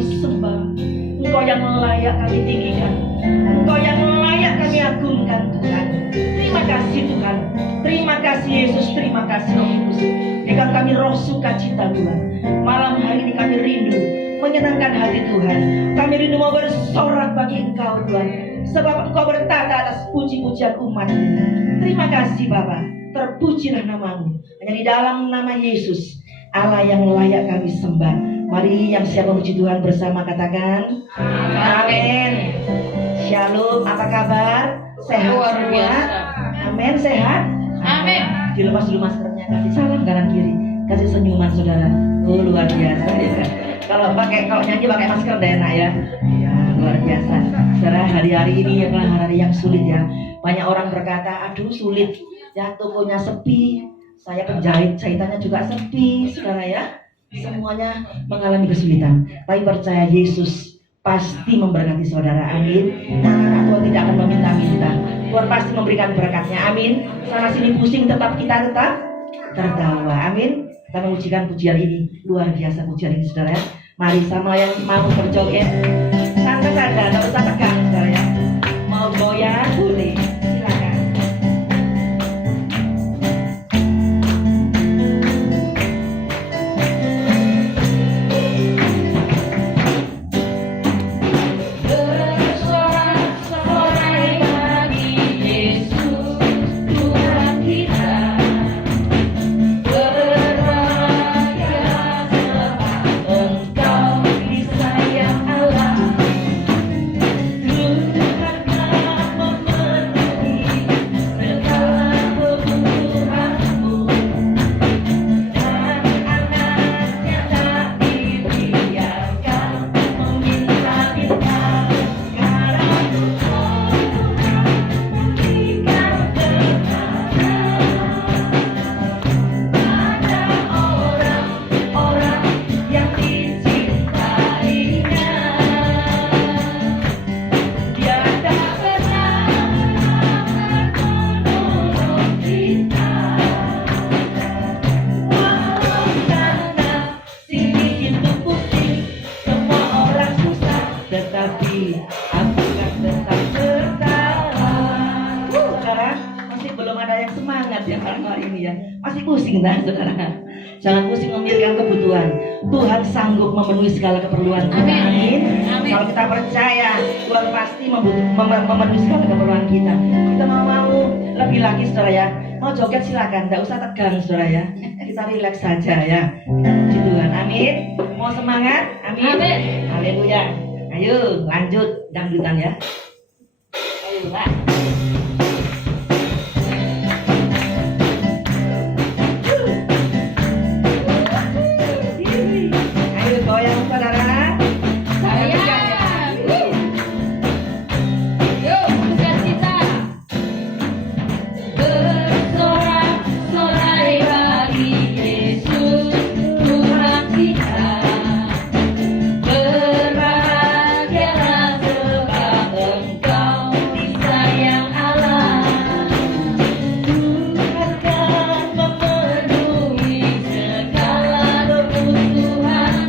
kami sembah, Engkau yang layak kami tinggikan, Engkau yang layak kami agungkan Tuhan. Terima kasih Tuhan, terima kasih Yesus, terima kasih Roh Kudus. Berikan kami roh sukacita Tuhan. Malam hari ini kami rindu menyenangkan hati Tuhan. Kami rindu mau bersorak bagi Engkau Tuhan, sebab Engkau bertata atas puji-pujian umat. Terima kasih Bapa, terpujilah namamu. Hanya di dalam nama Yesus, Allah yang layak kami sembah. Mari yang siap memuji Tuhan bersama katakan amin. Shalom, apa kabar? Sehat semua? Amin, sehat? Amin. Dilepas dulu maskernya, kasih salam kanan kiri, kasih senyuman saudara. Oh luar biasa ya. Kalau nyanyi pakai masker deh enak ya. Ya luar biasa. Saudara, hari-hari ini adalah hari yang sulit ya. Banyak orang berkata, aduh sulit ya, tokonya sepi, saya penjahit, jahitannya juga sepi, saudara ya. Semuanya mengalami kesulitan, tapi percaya Yesus pasti memberkati saudara, amin. Nah, Tuhan tidak akan meminta-minta, Tuhan pasti memberikan berkatnya, amin. Sana sini pusing, tetap kita tertawa, amin. Kita memujikan pujian ini, luar biasa pujian ini saudara ya. Mari sama yang mau berjoget, santai saja, tidak usah tegang saudara ya. Mau goyang boleh, silakan. Saudara, jangan pusing memikirkan kebutuhan. Tuhan sanggup memenuhi segala keperluan kita. Amin. Kalau kita percaya, Tuhan pasti memenuhi segala keperluan kita. Kita mau lebih lagi saudara ya. Mau joget silakan, tidak usah tegang saudara ya. Kita rileks saja ya. Puji Tuhan, amin. Mau semangat, amin. Haleluya. Ayo lanjut dangdutan ya. Ayo Pak. Tuhan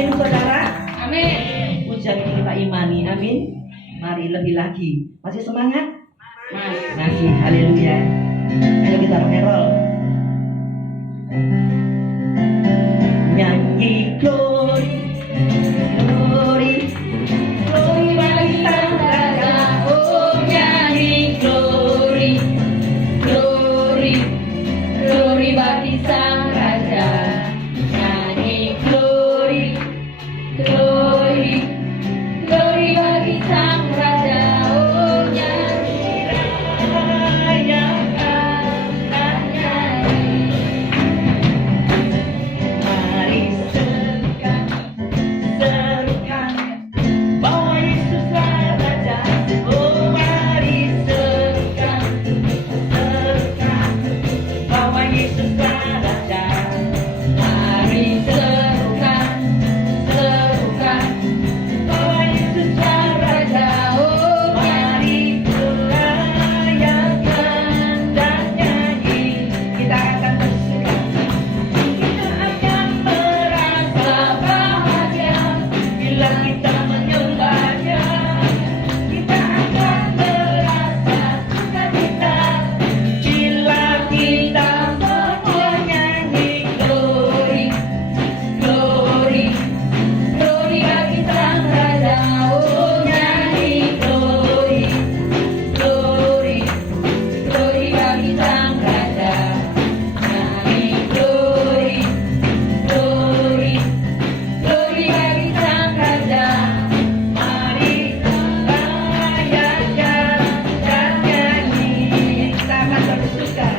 Amin saudara. Amin. Pujian ini kita imani. Amin. Mari lebih lagi. Masih semangat? Masih. Haleluya. Ayo kita rock and roll. Nyanyi glory, glory, glory bagi Sang Raja. Oh nyanyi glory, glory, glory bagi Sang Raja. Nyanyi glory, glory, glory bagi Sang Raja. Oh nyanyi rayakan dan nyanyi. Mari serukan, serukan, bahwa Yesuslah Raja. Oh mari serukan, serukan, bahwa Yesuslah Raja. Mari serukan, serukan, bahwa Yesuslah Raja. Oh Mari rayakan dan nyanyi. Kita akan bersuka, kita akan merasa bahagia bila kita menyembahnya. Kita akan merasa sukacita bila kita semua nyanyi. glory, glory, glory bagi Sang Raja. Oh nyanyi glory, glory, glory bagi Sang Raja. Nyanyi glory, glory, glory bagi Sang Raja. Mari rayakan dan nyanyi. Kita akan bersuka,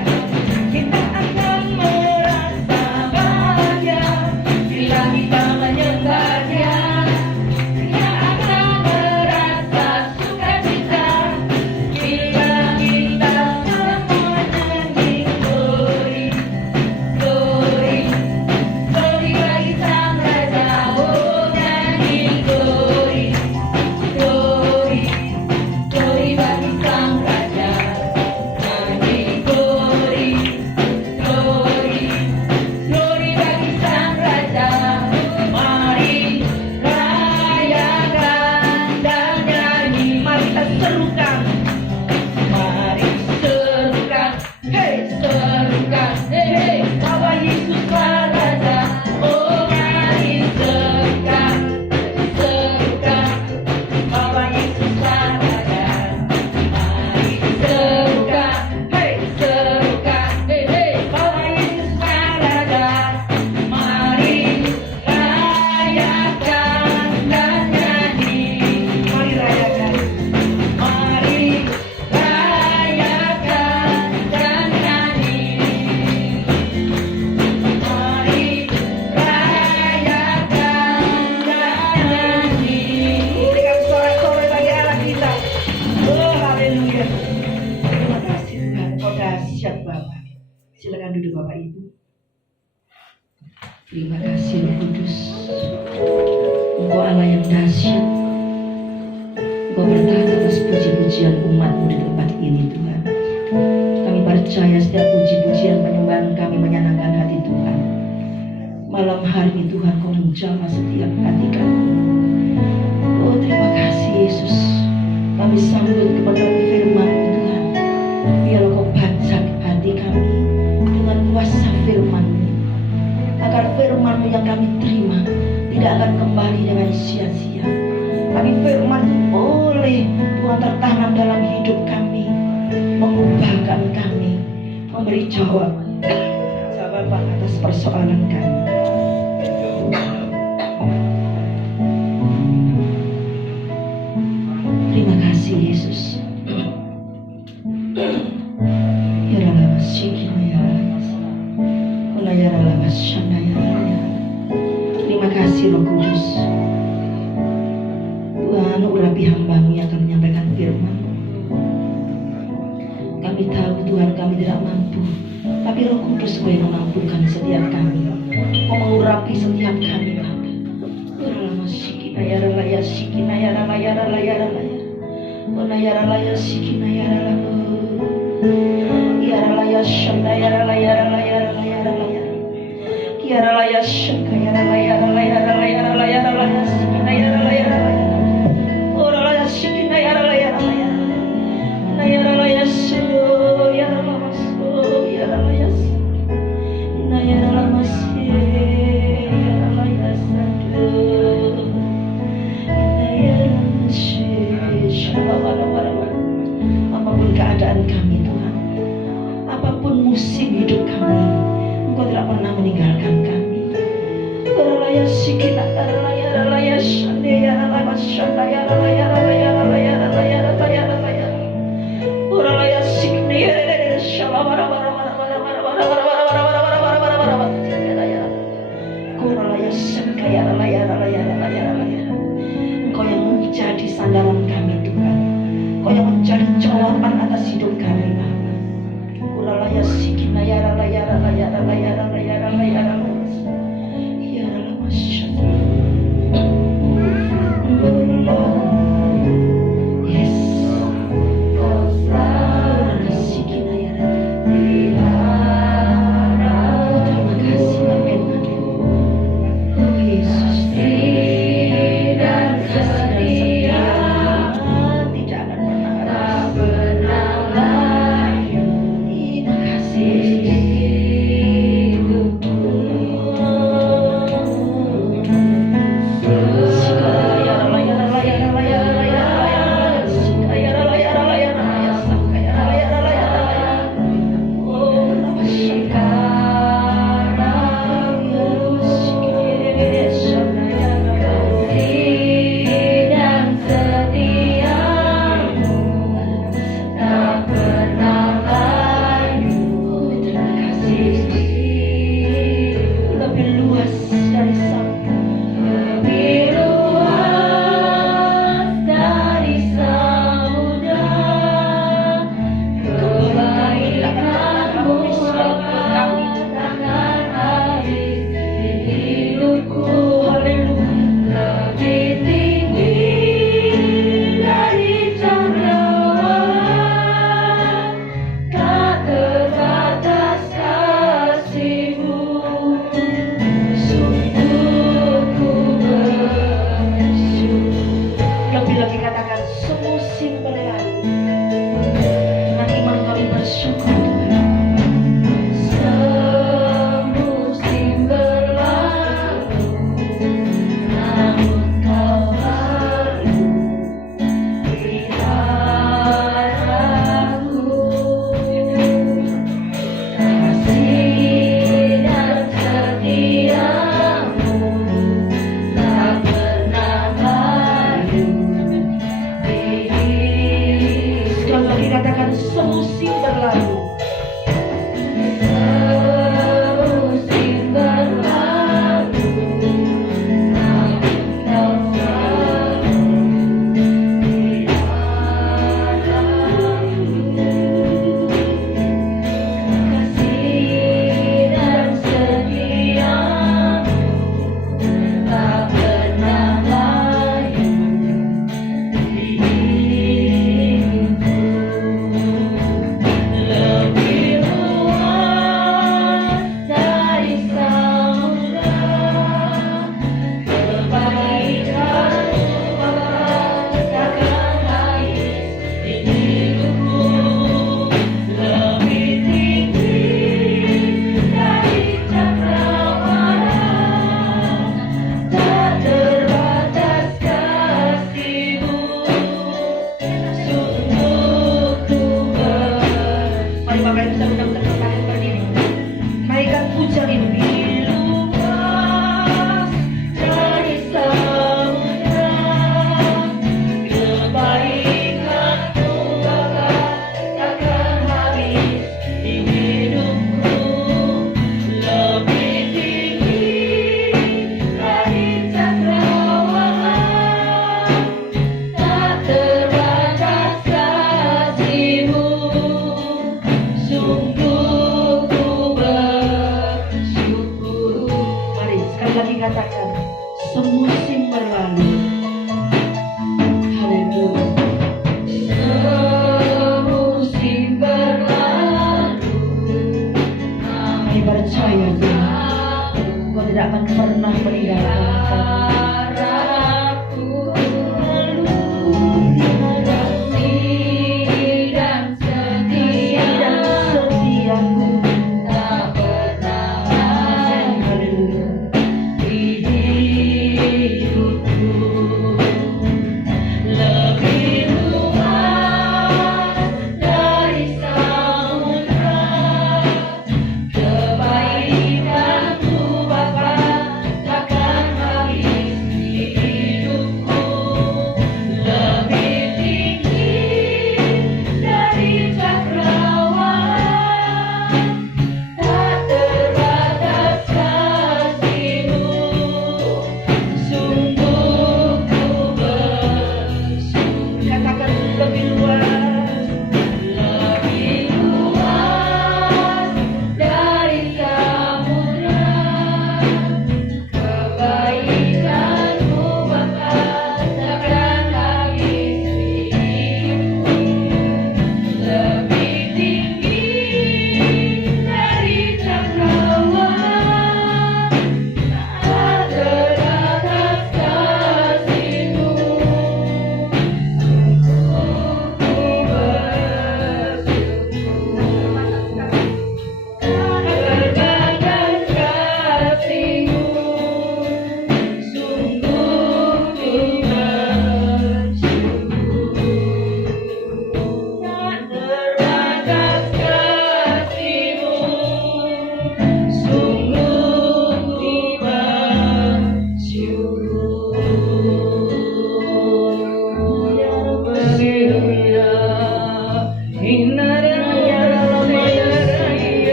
kita akan merasa bahagia bila kita menyembahnya. Kita akan merasa sukacita bila kita semua nyanyi. Glory, Glory, glory bagi Sang Raja. Oh nyanyi glory, glory, glory bagi Sang Raja. Nyanyi glory, glory, glory bagi Sang Raja. mari rayakan dan nyanyi. Mari kita serukan, mari serukan, hey, Serukan, hey, bahwa Yesuslah Raja. oh mari serukan, serukan, Bahwa Yesuslah Raja. mari serukan, Hey, serukan, hey, bahwa Yesuslah Raja. Mari rayakan dan nyanyi. Mari rayakan, mari rayakan dan nyanyi. Mari rayakan dan nyanyi. Berikan sorak-sorai bagi Allah kita. Oh haleluya. Terima kasih Tuhan, Kau dahsyat Bapak. Silakan duduk Bapak Ibu. Terima kasih Roh Kudus. Engkau Allah yang dahsyat. Engkau bertahan atas puji-pujian umat-Mu di tempat ini Tuhan. Kami percaya setiap puji-pujian penyembahan kami menyenangkan hati Tuhan. Malam hari ini Tuhan Kau menjamah setiap hati kami. Oh terima kasih Yesus. Kami sambut kebenaran firman-Mu Tuhan. Biar Kau bajak hati kami dengan kuasa firman-Mu, agar firman-Mu yang kami terima tidak akan kembali dengan sia-sia. Tapi firman-Mu boleh Tuhan tertanam dalam hidup kami, mengubahkan kami, memberi jawaban atas persoalan kami. Terima kasih Yesus. Terima kasih Roh Kudus. Tuhan, urapi hamba-Mu yang akan menyampaikan firman. Kami tahu Tuhan kami tidak mampu, tapi Roh Kudus Kau yang memampukan setiap kami. Kau mengurapi setiap kami Bapa. Engkau yang menjadi sandaran kami Tuhan, Engkau yang menjadi jawaban atas hidup kami Bapa. Kuralaya sikina yara layara layara layara layara layara yara lamasyata. Yes. Sikina yara. Terima kasih amin amin. Oh Yesus. Kebaikan-Mu Bapa takkan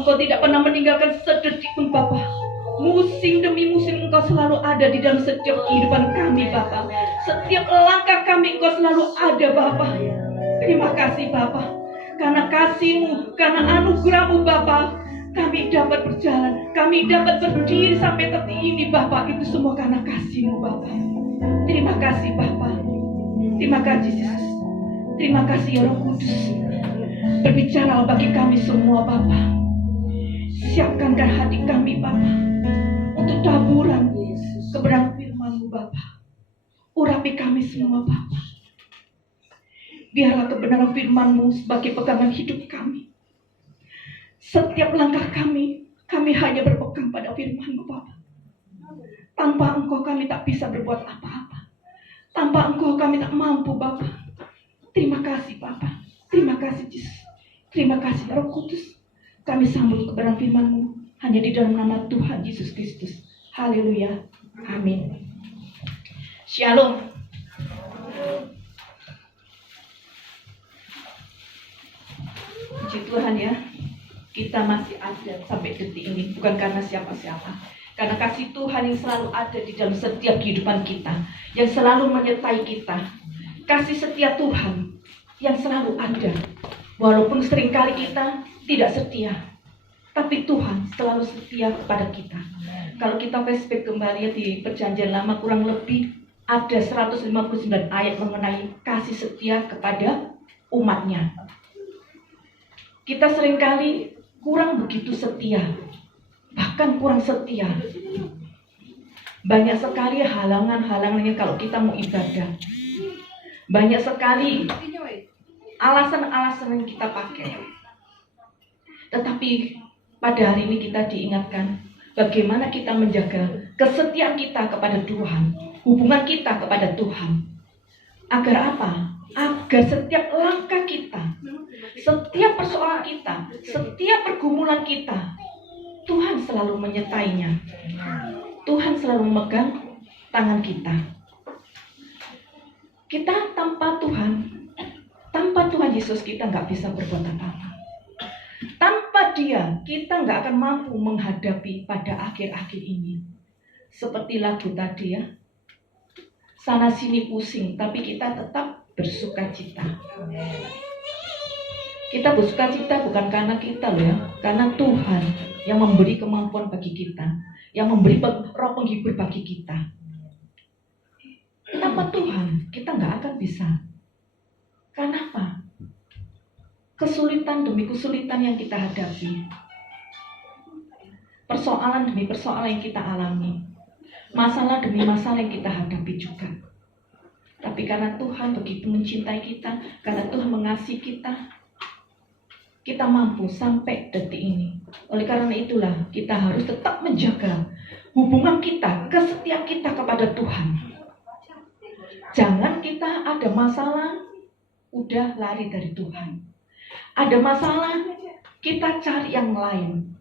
Engkau tidak pernah meninggalkan sedetik pun Bapa. Musim demi musim Engkau selalu ada di dalam setiap kehidupan kami Bapa. Setiap langkah kami Engkau selalu ada Bapa. Terima kasih Bapa. Karena kasih-Mu, karena anugerah-Mu Bapa, kami dapat berjalan, kami dapat berdiri sampai detik ini Bapa. Itu semua karena kasih-Mu Bapa. Terima kasih Bapa. Terima kasih Yesus. Terima kasih ya Roh Kudus. Berbicara bagi kami semua Bapa. Siapkankan hati kami Bapa untuk taburan kebenaran firman-Mu Bapa. Urapi kami semua Bapa. Biarlah kebenaran firman-Mu sebagai pegangan hidup kami. Setiap langkah kami hanya berpegang pada firman-Mu Bapa. Tanpa Engkau kami tak bisa berbuat apa-apa. Tanpa Engkau kami tak mampu Bapa. Terima kasih Bapa. Terima kasih Yesus. Terima kasih Roh Kudus. Kami sambut kebenaran firman-Mu hanya di dalam nama Tuhan Yesus Kristus. Haleluya. Amin. Shalom. Puji Tuhan ya. Kita masih ada sampai detik ini. Bukan karena siapa-siapa. Karena kasih Tuhan yang selalu ada di dalam setiap kehidupan kita. Yang selalu menyertai kita. Kasih setia Tuhan yang selalu ada. Walaupun seringkali kita tidak setia, tapi Tuhan selalu setia kepada kita. Kalau kita flashback kembali di Perjanjian Lama, kurang lebih ada 159 ayat mengenai kasih setia kepada umatnya. Kita seringkali kurang begitu setia, bahkan kurang setia. Banyak sekali halangan-halangannya kalau kita mau ibadah. Banyak sekali alasan-alasan yang kita pakai. Tetapi pada hari ini kita diingatkan bagaimana kita menjaga kesetiaan kita kepada Tuhan, hubungan kita kepada Tuhan. Agar apa? Agar setiap langkah kita, setiap persoalan kita, setiap pergumulan kita, Tuhan selalu menyertainya. Tuhan selalu memegang tangan kita. Kita tanpa Tuhan Yesus kita nggak bisa berbuat apa-apa. Tanpa Dia, kita nggak akan mampu menghadapi pada akhir-akhir ini. Seperti lagu tadi ya. Sana sini pusing, tapi kita tetap bersukacita. Kita bersukacita bukan karena kita loh ya. Karena Tuhan yang memberi kemampuan bagi kita. Yang memberi roh penghibur bagi kita. Tanpa Tuhan, kita nggak akan bisa. Kenapa? Kesulitan demi kesulitan yang kita hadapi, persoalan demi persoalan yang kita alami, masalah demi masalah yang kita hadapi juga. Tapi karena Tuhan begitu mencintai kita, karena Tuhan mengasihi kita, kita mampu sampai detik ini. Oleh karena itulah kita harus tetap menjaga hubungan kita, kesetiaan kita kepada Tuhan. Jangan kita ada masalah, udah lari dari Tuhan. Ada masalah, kita cari yang lain.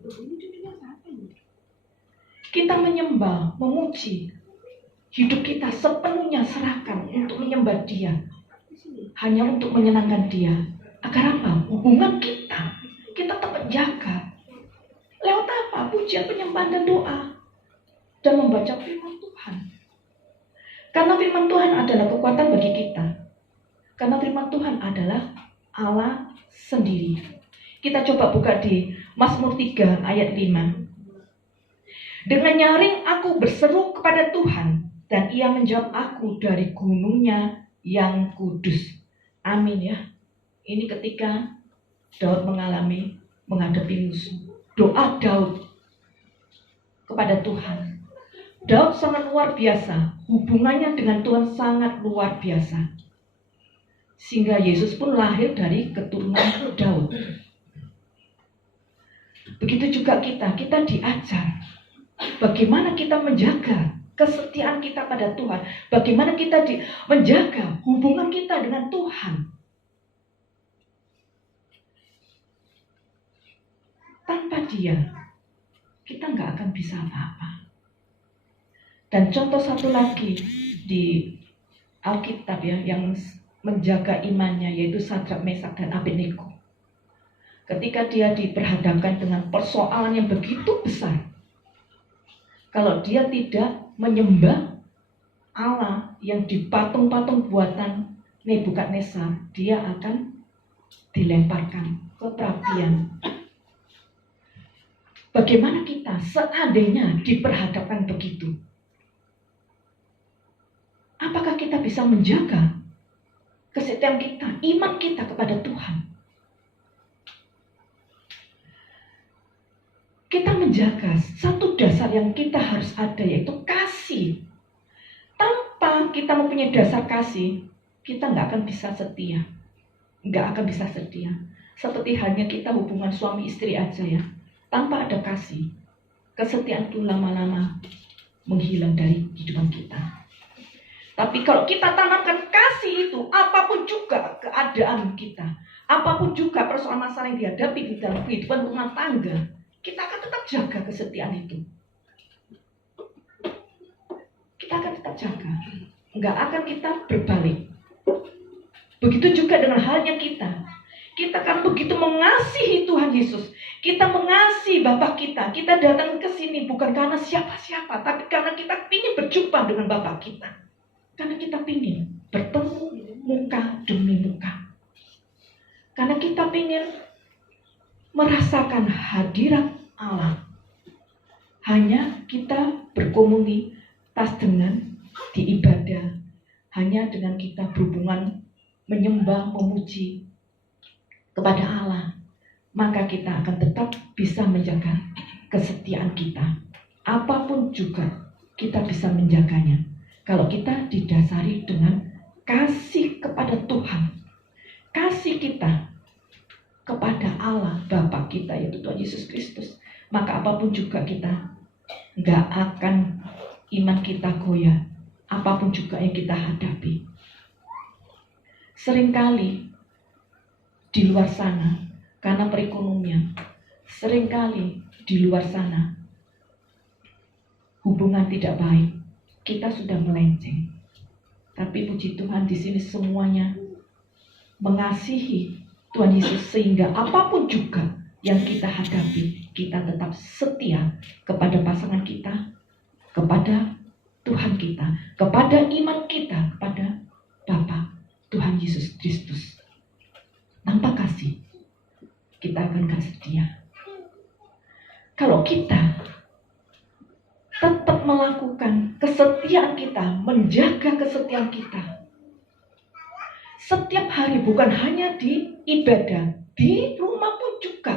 Kita menyembah, memuji. Hidup kita sepenuhnya serahkan untuk menyembah Dia. Hanya untuk menyenangkan Dia. Agar apa? Hubungan kita tetap jaga. Lewat apa? Pujian, penyembahan, dan doa. Dan membaca firman Tuhan. Karena firman Tuhan adalah kekuatan bagi kita. Karena firman Tuhan adalah Allah sendiri. Kita coba buka di Mazmur 3 ayat 5. Dengan nyaring aku berseru kepada Tuhan, dan Ia menjawab aku dari gunungnya yang kudus. Amin ya. Ini ketika Daud menghadapi musuh. Doa Daud kepada Tuhan. Daud sangat luar biasa. Hubungannya dengan Tuhan sangat luar biasa. Sehingga Yesus pun lahir dari keturunan Daud. Begitu juga kita diajar bagaimana kita menjaga kesetiaan kita pada Tuhan. Bagaimana kita menjaga hubungan kita dengan Tuhan. Tanpa Dia, kita nggak akan bisa apa-apa. Dan contoh satu lagi di Alkitab ya, yang menjaga imannya, yaitu Sadrak, Mesak, dan Abednego. ketika dia diperhadapkan dengan persoalan yang begitu besar, kalau dia tidak menyembah Allah yang di patung-patung buatan Nebukadnezar, dia akan dilemparkan ke perapian. Bagaimana kita seandainya diperhadapkan begitu? Apakah kita bisa menjaga kesetiaan kita, iman kita kepada Tuhan? Kita menjaga satu dasar yang kita harus ada, yaitu kasih. Tanpa kita mempunyai dasar kasih, kita nggak akan bisa setia. Nggak akan bisa setia. Seperti hanya kita hubungan suami istri aja ya. Tanpa ada kasih, kesetiaan itu lama-lama menghilang dari kehidupan kita. Tapi kalau kita tanamkan kasih itu, apapun juga keadaan kita, apapun juga persoalan masalah yang dihadapi di dalam kehidupan rumah tangga, kita akan tetap jaga kesetiaan itu. Kita akan tetap jaga. Nggak akan kita berbalik. Begitu juga dengan halnya kita. Kita akan begitu mengasihi Tuhan Yesus. Kita mengasihi Bapa kita. Kita datang ke sini bukan karena siapa-siapa, tapi karena kita ingin berjumpa dengan Bapa kita. Karena kita ingin bertemu muka demi muka. Karena kita ingin merasakan hadirat Allah. Hanya kita berkomunitas dengan di ibadah. Hanya dengan kita berhubungan menyembah, memuji kepada Allah, maka kita akan tetap bisa menjaga kesetiaan kita. Apapun juga kita bisa menjaganya. Kalau kita didasari dengan kasih kepada Tuhan, kasih kita kepada Allah Bapa kita, yaitu Tuhan Yesus Kristus, maka apapun juga kita nggak akan iman kita goyah. Apapun juga yang kita hadapi. Seringkali di luar sana, karena perekonomian, seringkali di luar sana hubungan tidak baik, kita sudah melenceng. Tapi puji Tuhan, di sini semuanya mengasihi Tuhan Yesus, sehingga apapun juga yang kita hadapi, kita tetap setia kepada pasangan kita, kepada Tuhan kita, kepada iman kita, kepada Bapa Tuhan Yesus Kristus. Tanpa kasih, kita akan gak setia. Kalau kita tetap melakukan kesetiaan kita, menjaga kesetiaan kita, setiap hari, bukan hanya di ibadah, di rumah pun juga,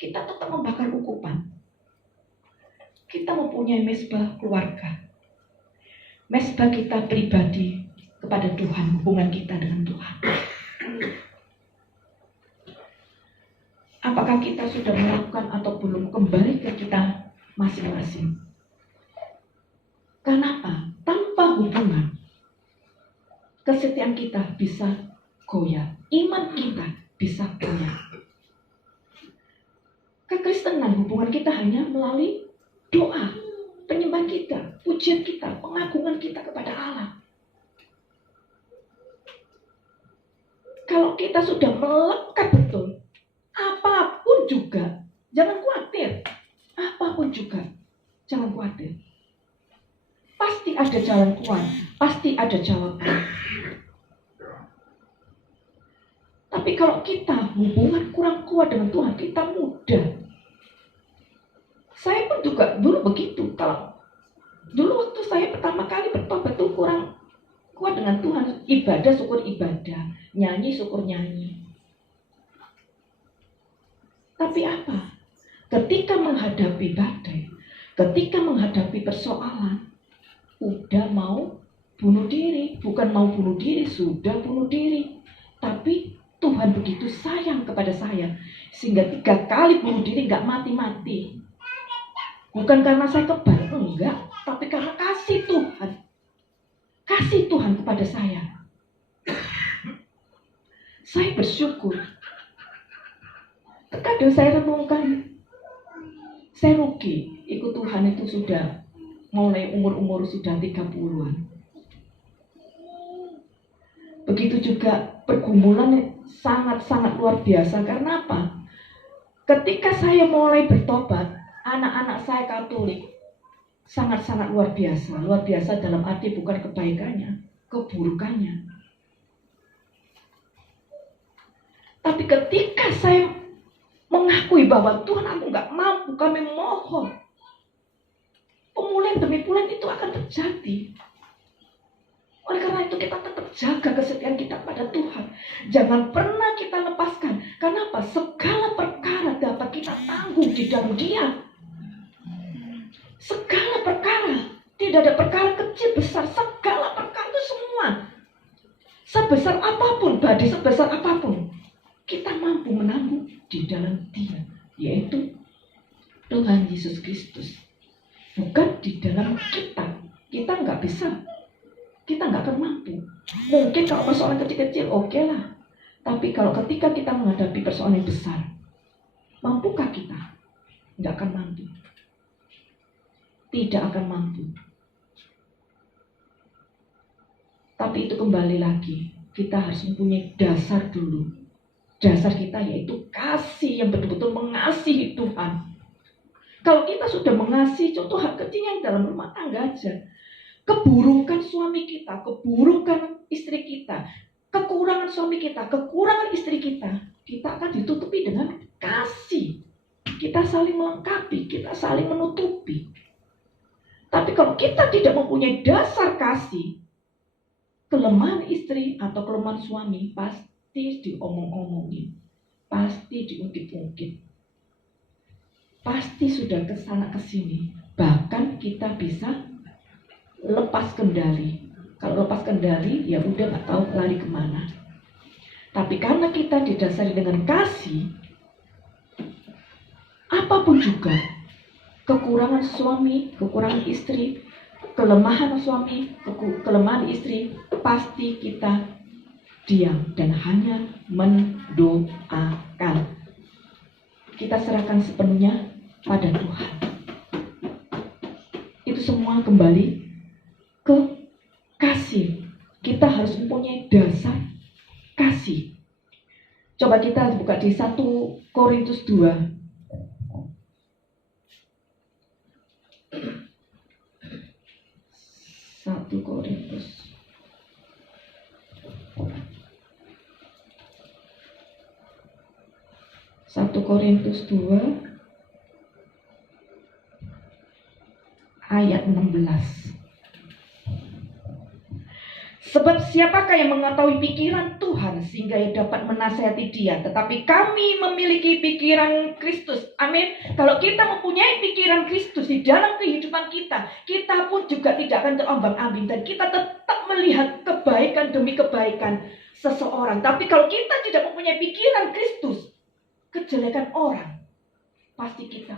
kita tetap membakar ukupan. Kita mempunyai mezbah keluarga, mezbah kita pribadi kepada Tuhan, hubungan kita dengan Tuhan. Apakah kita sudah melakukan atau belum? Kembali ke kita masing-masing. Kenapa? Tanpa hubungan, kesetiaan kita bisa goyah, iman kita bisa goyah. Kekristenan, hubungan kita hanya melalui doa, penyembahan kita, pujian kita, pengagungan kita kepada Allah. Kalau kita sudah melekat betul, apapun juga, jangan khawatir. Apapun juga, jangan khawatir. Pasti ada jalan keluar, pasti ada jawaban. Tapi kalau kita hubungan kurang kuat dengan Tuhan, kita mudah. Saya pun juga dulu begitu. Kalau dulu waktu saya pertama kali bertobat tuh kurang kuat dengan Tuhan, ibadah syukur ibadah, nyanyi syukur nyanyi. Tapi apa? Ketika menghadapi badai, ketika menghadapi persoalan, udah mau bunuh diri. Bukan mau bunuh diri, sudah bunuh diri. Tapi Tuhan begitu sayang kepada saya, sehingga 3 kali bunuh diri gak mati-mati. Bukan karena saya kebal, enggak, tapi karena kasih Tuhan. Kasih Tuhan kepada saya. Saya bersyukur. Terkadang saya renungkan, saya rugi ikut Tuhan itu sudah mulai umur sudah 30-an. Begitu juga pergumulan sangat-sangat luar biasa. Karena apa? Ketika saya mulai bertobat, anak-anak saya Katolik sangat-sangat luar biasa. Luar biasa dalam arti bukan kebaikannya, keburukannya. Tapi ketika saya mengakui bahwa Tuhan, aku gak mampu, kami mohon, pemulihan demi pemulihan itu akan terjadi. Oleh karena itu kita tetap jaga kesetiaan kita pada Tuhan. Jangan pernah kita lepaskan. Kenapa? Segala perkara dapat kita tanggung di dalam Dia. Segala perkara. Tidak ada perkara kecil, besar. Segala perkara itu semua. Sebesar apapun, badai sebesar apapun, kita mampu menanggung di dalam Dia. Yaitu Tuhan Yesus Kristus. Bukan di dalam kita. Kita nggak bisa. Kita nggak akan mampu. Mungkin kalau persoalan kecil-kecil oke lah. Tapi kalau ketika kita menghadapi persoalan yang besar, mampukah kita? Nggak akan mampu. Tidak akan mampu. Tapi itu kembali lagi, kita harus mempunyai dasar dulu. Dasar kita yaitu kasih yang betul-betul mengasihi Tuhan. Kalau kita sudah mengasihi, contoh hal kecil yang dalam rumah tangga aja, keburukan suami kita, keburukan istri kita, kekurangan suami kita, kekurangan istri kita, kita akan ditutupi dengan kasih. Kita saling melengkapi, kita saling menutupi. Tapi kalau kita tidak mempunyai dasar kasih, kelemahan istri atau kelemahan suami pasti diomong-omongin, pasti diungkit-ungkit, pasti sudah kesana kesini. Bahkan kita bisa lepas kendali. Kalau lepas kendali, ya udah nggak tahu lari kemana. Tapi karena kita didasari dengan kasih, apapun juga, kekurangan suami, kekurangan istri, kelemahan suami, kelemahan istri, pasti kita diam dan hanya mendoakan. Kita serahkan sepenuhnya pada Tuhan. Itu semua kembali ke kasih. Kita harus mempunyai dasar kasih. Coba kita buka di 1 Korintus 2. 1 Korintus 2 ayat 16. Sebab siapakah yang mengetahui pikiran Tuhan sehingga ia dapat menasihati Dia? Tetapi kami memiliki pikiran Kristus. Amin. Kalau kita mempunyai pikiran Kristus di dalam kehidupan kita, kita pun juga tidak akan terombang-ambing dan kita tetap melihat kebaikan demi kebaikan seseorang. Tapi kalau kita tidak mempunyai pikiran Kristus, kejelekan orang pasti kita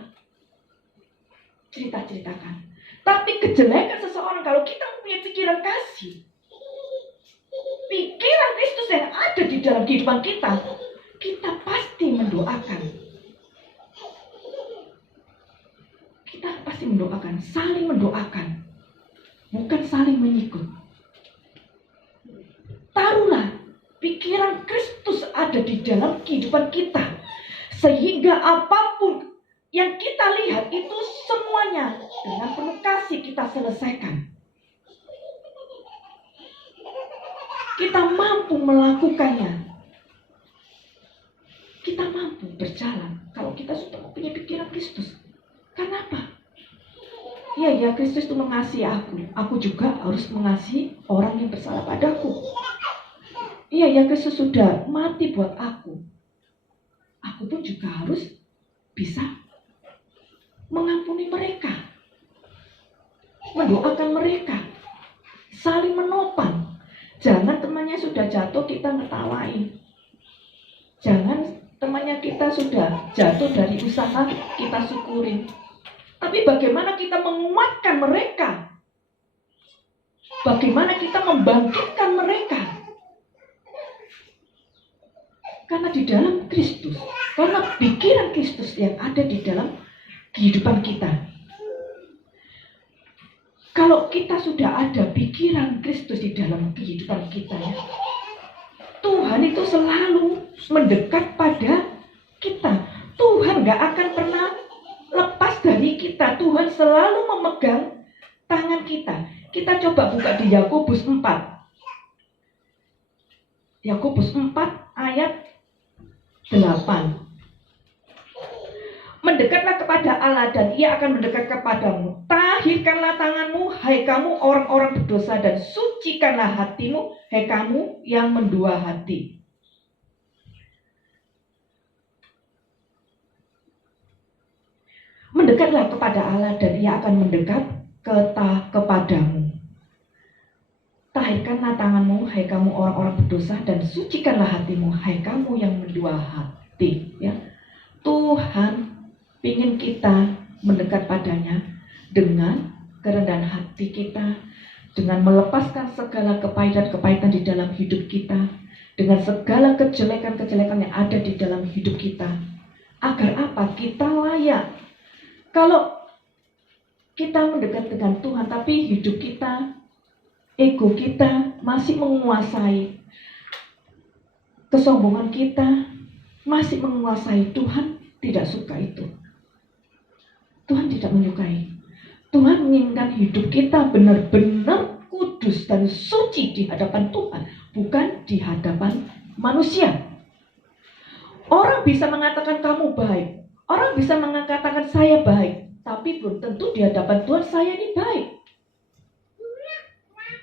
cerita-ceritakan. Tapi kejelekan seseorang, kalau kita mempunyai pikiran kasih, pikiran Kristus yang ada di dalam kehidupan kita, kita pasti mendoakan. Kita pasti mendoakan, saling mendoakan, bukan saling menyikut. Taruhlah pikiran Kristus ada di dalam kehidupan kita, sehingga apapun yang kita lihat itu semuanya dengan penuh kasih kita selesaikan. Kita mampu melakukannya. Kita mampu berjalan kalau kita sudah mempunyai pikiran Kristus. Kenapa? Ya, Kristus itu mengasihi aku. Aku juga harus mengasihi orang yang bersalah padaku. Iya, Kristus sudah mati buat aku. Aku pun juga harus bisa mengampuni mereka, mendoakan mereka, saling menopang. Jangan temannya sudah jatuh kita ngetawain. Jangan temannya kita sudah jatuh dari usaha kita syukurin. Tapi bagaimana kita menguatkan mereka? Bagaimana kita membangkitkan mereka? Karena di dalam Kristus, karena pikiran Kristus yang ada di dalam kehidupan kita. Kalau kita sudah ada pikiran Kristus di dalam kehidupan kita, ya, Tuhan itu selalu mendekat pada kita. Tuhan gak akan pernah lepas dari kita. Tuhan selalu memegang tangan kita. Kita coba buka di Yakobus 4. Yakobus 4 ayat 8. Mendekatlah kepada Allah dan Ia akan mendekat kepadamu. Tahirkanlah tanganmu, hai kamu orang-orang berdosa, dan sucikanlah hatimu, hai kamu yang mendua hati. Mendekatlah kepada Allah dan Ia akan mendekat kepadamu. Tahirkanlah tanganmu, hai kamu orang-orang berdosa, dan sucikanlah hatimu, hai kamu yang mendua hati. Ya. Tuhan ingin kita mendekat padanya dengan kerendahan hati kita, dengan melepaskan segala kepahitan-kepahitan di dalam hidup kita, dengan segala kejelekan-kejelekan yang ada di dalam hidup kita. Agar apa? Kita layak. Kalau kita mendekat dengan Tuhan, tapi hidup kita, ego kita masih menguasai, kesombongan kita masih menguasai, Tuhan tidak suka itu. Tuhan tidak menyukai. Tuhan menginginkan hidup kita benar-benar kudus dan suci di hadapan Tuhan, bukan di hadapan manusia. Orang bisa mengatakan kamu baik, orang bisa mengatakan saya baik, tapi belum tentu di hadapan Tuhan saya ini baik.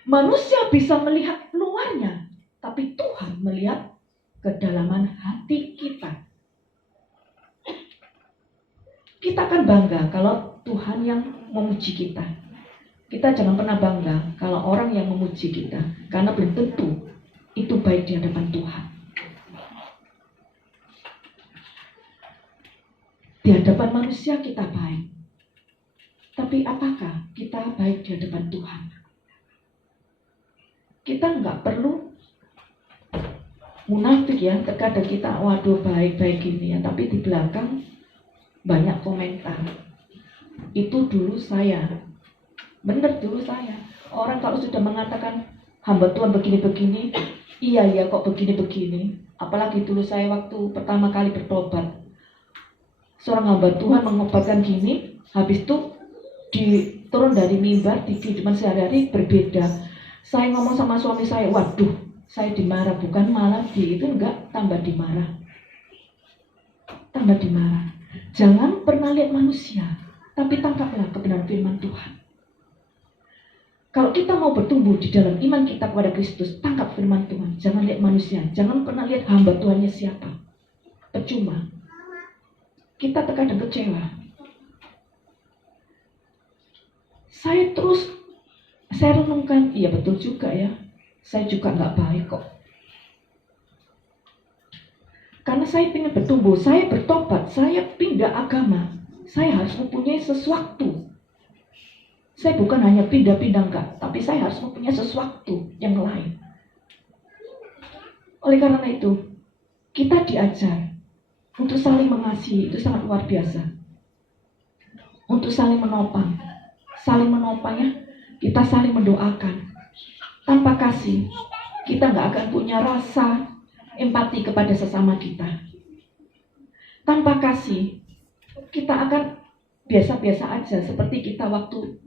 Manusia bisa melihat luarnya, tapi Tuhan melihat kedalaman hati kita. Kita akan bangga kalau Tuhan yang memuji kita. Kita jangan pernah bangga kalau orang yang memuji kita, karena belum tentu itu baik di hadapan Tuhan. Di hadapan manusia kita baik, tapi apakah kita baik di hadapan Tuhan? Kita nggak perlu munafik ya, terkadang kita waduh baik-baik gini ya, tapi di belakang banyak komentar. Itu dulu saya, benar dulu saya. Orang kalau sudah mengatakan hamba Tuhan begini-begini, iya kok begini-begini. Apalagi dulu saya waktu pertama kali bertobat, seorang hamba Tuhan mengobatkan gini, habis itu diturun dari mimbar di kehidupan sehari-hari berbeda. Saya ngomong sama suami saya, waduh, saya dimarah, bukan malah itu enggak, tambah dimarah. Tambah dimarah. Jangan pernah lihat manusia, tapi tangkaplah kebenaran firman Tuhan. Kalau kita mau bertumbuh di dalam iman kita kepada Kristus, tangkap firman Tuhan. Jangan lihat manusia, jangan pernah lihat hamba Tuhannya siapa. Percuma. Kita terkadang kecewa. Saya renungkan, iya betul juga ya. Saya juga nggak baik kok. Karena saya ingin bertumbuh, saya bertobat, saya pindah agama. Saya harus mempunyai sesuatu. Saya bukan hanya pindah-pindah enggak, tapi saya harus mempunyai sesuatu yang lain. Oleh karena itu, kita diajar untuk saling mengasihi, itu sangat luar biasa. Untuk saling menopang. Saling menopang ya, kita saling mendoakan. Tanpa kasih, kita nggak akan punya rasa empati kepada sesama kita. Tanpa kasih, kita akan biasa-biasa aja seperti kita waktu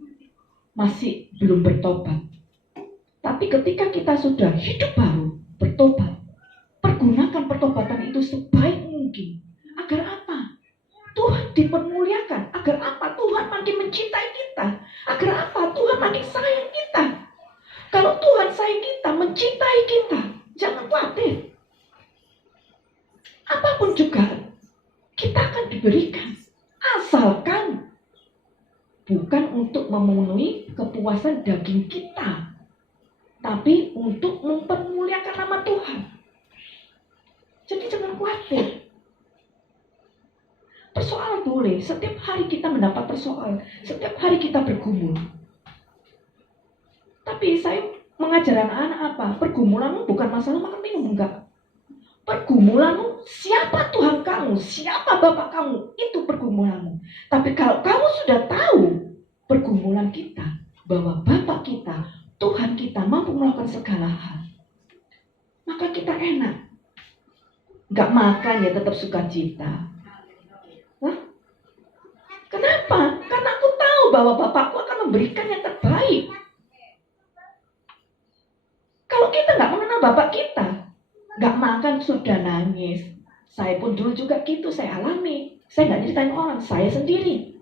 masih belum bertobat. Tapi ketika kita sudah hidup baru, bertobat, pergunakan pertobatan itu sebaik mungkin. Agar apa? Tuhan dipermuliakan. Agar apa? Tuhan makin mencintai kita. Agar apa? Tuhan makin sayang kita. Kalau Tuhan sayang kita, mencintai kita, jangan khawatir. Apapun juga kita akan diberikan, asalkan bukan untuk memenuhi kepuasan daging kita, tapi untuk mempermuliakan nama Tuhan. Jadi jangan khawatir. Persoalan boleh, setiap hari kita mendapat persoalan, setiap hari kita bergumul. Tapi saya mengajar anak-anak apa? Pergumulanmu bukan masalah makan minum, enggak. Pergumulanmu, siapa Tuhan kamu, siapa Bapak kamu, itu pergumulanmu. Tapi kalau kamu sudah tahu pergumulan kita, bahwa Bapak kita, Tuhan kita mampu melakukan segala hal, maka kita kita enak. Nggak makan ya tetap sukacita. Hah? Kenapa? Karena aku tahu bahwa Bapakku akan memberikan yang terbaik. Kalau kita nggak mengenal Bapak kita, nggak makan sudah nangis. Saya pun dulu juga gitu, saya alami. Saya nggak ceritain orang, saya sendiri.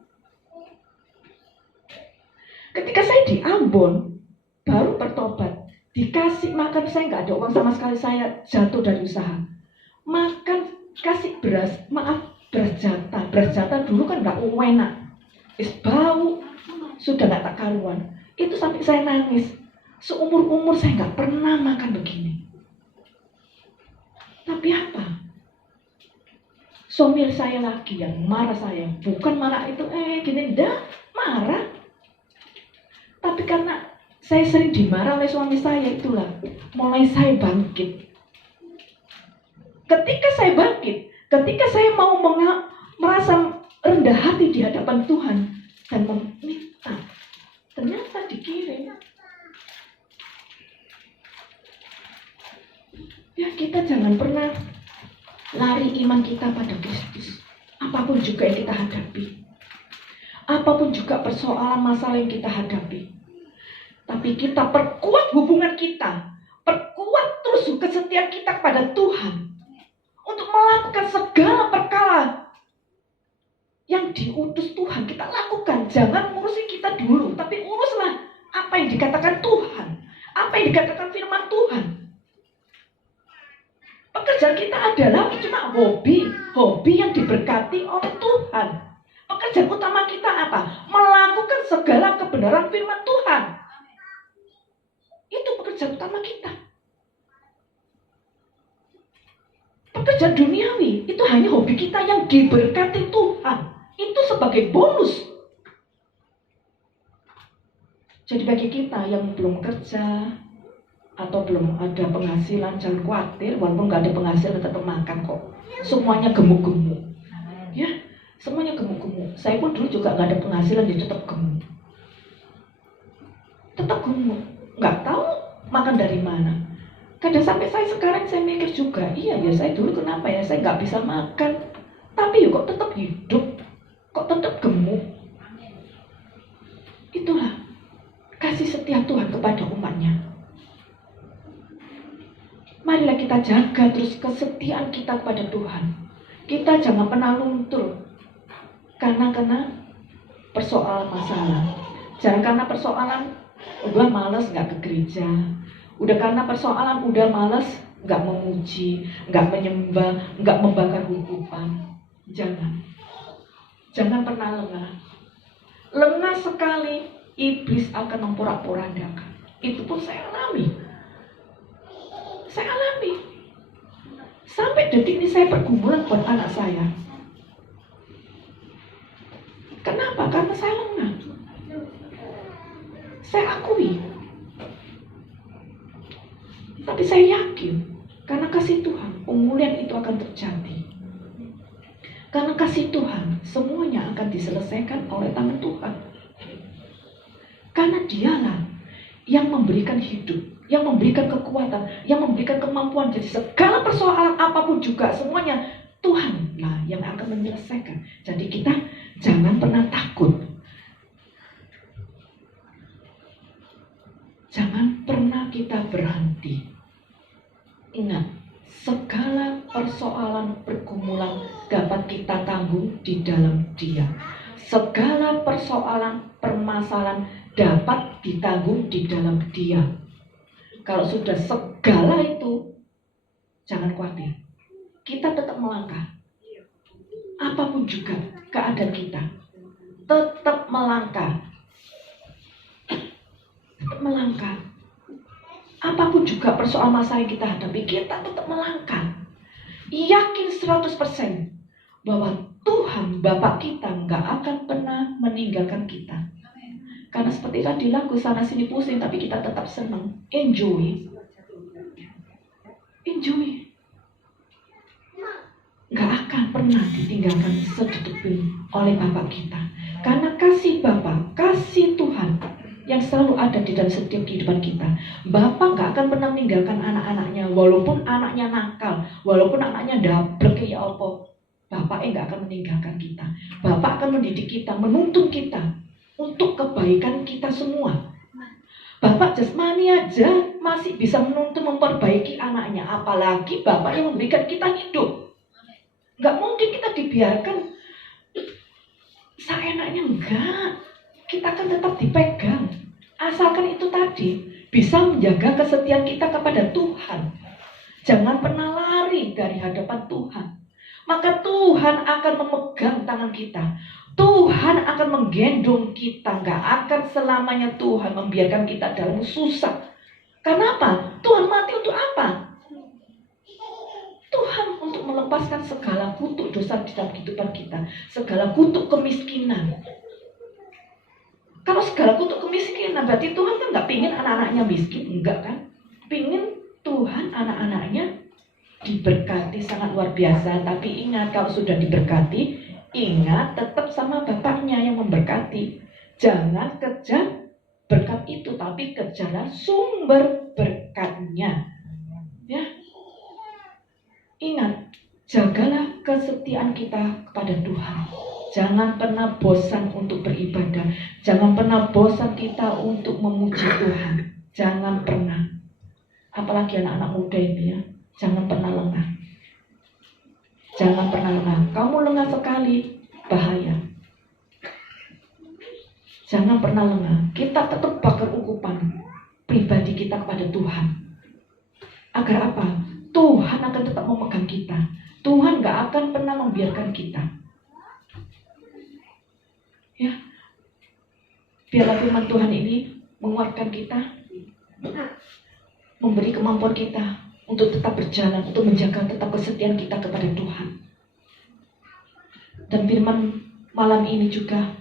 Ketika saya di Ambon, baru bertobat, dikasih makan, saya nggak ada uang sama sekali, saya jatuh dari usaha. Makan, kasih beras, maaf, beras jatah dulu kan nggak enak, bau, sudah nggak tak karuan. Itu sampai saya nangis. Seumur-umur saya nggak pernah makan begini. Tapi apa? Somir saya lagi yang marah saya, bukan marah itu, gini, dah marah. Tapi karena saya sering dimarah oleh suami saya, itulah mulai saya bangkit. Ketika saya bangkit, ketika saya mau merasa rendah hati di hadapan Tuhan dan meminta, ternyata dikirim. Ya, kita jangan pernah lari iman kita pada Kristus. Apapun juga yang kita hadapi, apapun juga persoalan masalah yang kita hadapi, tapi kita perkuat hubungan kita, perkuat terus kesetiaan kita kepada Tuhan untuk melakukan segala perkara yang diutus Tuhan. Kita lakukan, jangan ngurusin kita dulu, tapi uruslah apa yang dikatakan Tuhan, apa yang dikatakan firman Tuhan. Pekerjaan kita adalah cuma hobi yang diberkati oleh Tuhan. Pekerjaan utama kita apa? Melakukan segala kebenaran firman Tuhan. Itu pekerjaan utama kita. Pekerjaan duniawi itu hanya hobi kita yang diberkati Tuhan. Itu sebagai bonus. Jadi bagi kita yang belum kerja atau belum ada penghasilan, jangan khawatir, walaupun nggak ada penghasilan tetap makan kok. Semuanya gemuk-gemuk, ya, semuanya gemuk-gemuk. Saya pun dulu juga nggak ada penghasilan, jadi tetap gemuk, nggak tahu makan dari mana. Kadang sampai saya sekarang saya mikir juga, iya ya saya dulu kenapa ya saya nggak bisa makan, tapi kok tetap hidup, kok tetap gemuk. Itulah kasih setia Tuhan kepada umatnya. Marilah kita jaga terus kesetiaan kita kepada Tuhan. Kita jangan pernah luntur karena persoalan masalah. Jangan karena persoalan udah malas nggak ke gereja, udah karena persoalan udah malas nggak memuji, nggak menyembah, nggak membakar hukuman. Jangan pernah lengah. Lengah sekali iblis akan memporak-porandakan. Itu pun saya alami. Sampai detik ini saya pergumulan buat anak saya. Kenapa? Karena saya lengah. Saya akui. Tapi saya yakin, karena kasih Tuhan, pemulihan itu akan terjadi. Karena kasih Tuhan, semuanya akan diselesaikan oleh tangan Tuhan. Karena Dialah yang memberikan hidup, yang memberikan kekuatan, yang memberikan kemampuan. Jadi segala persoalan apapun juga, semuanya Tuhanlah yang akan menyelesaikan. Jadi kita jangan pernah takut. Jangan pernah kita berhenti. Ingat, segala persoalan pergumulan dapat kita tanggung di dalam Dia. Segala persoalan permasalahan dapat ditanggung di dalam Dia. Kalau sudah segala itu, jangan khawatir. Kita tetap melangkah. Apapun juga keadaan kita, tetap melangkah. Tetap melangkah. Apapun juga persoalan masalah yang kita hadapi, kita tetap melangkah. Yakin 100% bahwa Tuhan Bapa kita nggak akan pernah meninggalkan kita. Karena seperti tadi lagu sana sini pusing, tapi kita tetap senang. Enjoy. Nggak akan pernah ditinggalkan sedetik pun oleh Bapa kita. Karena kasih Bapa, kasih Tuhan yang selalu ada di dalam setiap kehidupan kita. Bapa nggak akan pernah meninggalkan anak-anaknya walaupun anaknya nakal, walaupun anaknya dablek ya apa, Bapak nggak akan meninggalkan kita. Bapak akan mendidik kita, menuntun kita untuk kebaikan kita semua. Bapak jasmani aja masih bisa menuntun memperbaiki anaknya, apalagi Bapak yang memberikan kita hidup. Nggak mungkin kita dibiarkan seenaknya, enggak. Kita akan tetap dipegang. Asalkan itu tadi bisa menjaga kesetiaan kita kepada Tuhan. Jangan pernah lari dari hadapan Tuhan. Maka Tuhan akan memegang tangan kita. Tuhan akan menggendong kita. Gak akan selamanya Tuhan membiarkan kita dalam susah. Karena apa? Tuhan mati untuk apa? Tuhan untuk melepaskan segala kutuk dosa di dalam kehidupan kita. Segala kutuk kemiskinan. Kalau segala kutuk kemiskinan, berarti Tuhan kan gak pingin anak-anaknya miskin. Enggak kan? Pingin Tuhan anak-anaknya diberkati sangat luar biasa. Tapi ingat, kalau sudah diberkati, ingat tetap sama Bapaknya yang memberkati. Jangan kejar berkat itu, tapi kejarlah sumber berkatnya. Ya, ingat, jagalah kesetiaan kita kepada Tuhan. Jangan pernah bosan untuk beribadah. Jangan pernah bosan kita untuk memuji Tuhan. Jangan pernah. Apalagi anak-anak muda ini ya. Jangan pernah lengah. Jangan pernah lengah. Kamu lengah sekali, bahaya. Jangan pernah lengah. Kita tetap bakar ukupan pribadi kita kepada Tuhan. Agar apa? Tuhan akan tetap memegang kita. Tuhan gak akan pernah membiarkan kita. Ya, biarlah firman Tuhan ini menguatkan kita, memberi kemampuan kita untuk tetap berjalan, untuk menjaga tetap kesetiaan kita kepada Tuhan. Dan firman malam ini juga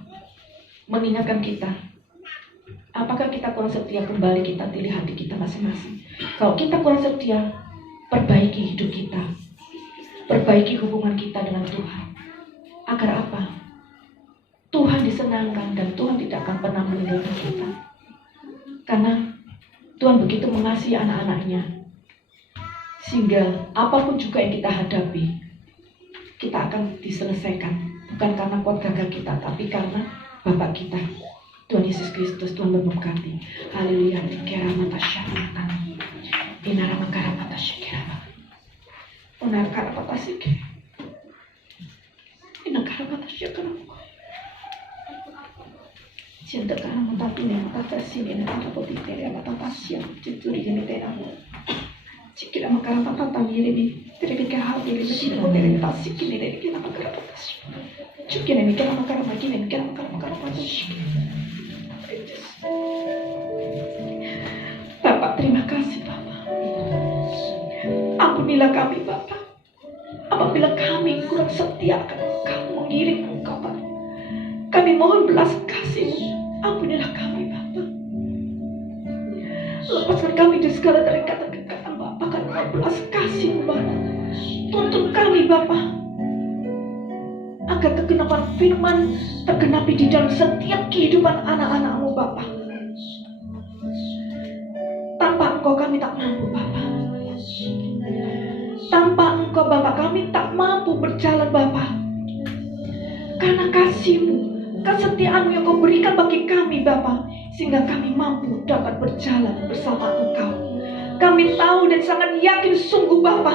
mengingatkan kita, apakah kita kurang setia, kembali kita pilih hati kita masing-masing. Kalau kita kurang setia, perbaiki hidup kita, perbaiki hubungan kita dengan Tuhan. Agar apa? Tuhan disenangkan dan Tuhan tidak akan pernah meninggalkan kita. Karena Tuhan begitu mengasihi anak-anaknya. Sehingga apapun juga yang kita hadapi, kita akan diselesaikan. Bukan karena kuat gagah kita, tapi karena Bapa kita, Tuhan Yesus Kristus. Tuhan memberkati. Haleluya. Keramatasyamatan. Inaramakaramatasyakirama. Unarkarapatasyake. Inakarapatasyakirama. Cinta karena matapi yang kata sini dan apa putih dari mata pasien curi jadi teramu. Cikir makara papa tamiri ni terkait hati ini tidak boleh tasik ini dari kita makara patas. Cikir ini kita makara maki ini kita makara patas. Bapak, terima kasih Bapak. Ampunilah kami Bapak. Apabila kami kurang setia akan Engkau, mengiring Engkau Bapak. Kami mohon belas kasih-Mu. Ampunilah kami Bapa. Lepaskan kami dari segala terikat-terikat Bapa. Karena belas kasih Bapa. Tuntun kami Bapa, agar kegenapan firman tergenapi di dalam setiap kehidupan anak-anak-Mu Bapa. Tanpa Engkau kami tak mampu Bapa. Tanpa Engkau Bapa kami tak mampu berjalan Bapa. Karena kasih-Mu, kesetiaan-Mu yang Kau berikan bagi kami Bapa, sehingga kami mampu dapat berjalan bersama Engkau. Kami tahu dan sangat yakin sungguh Bapa,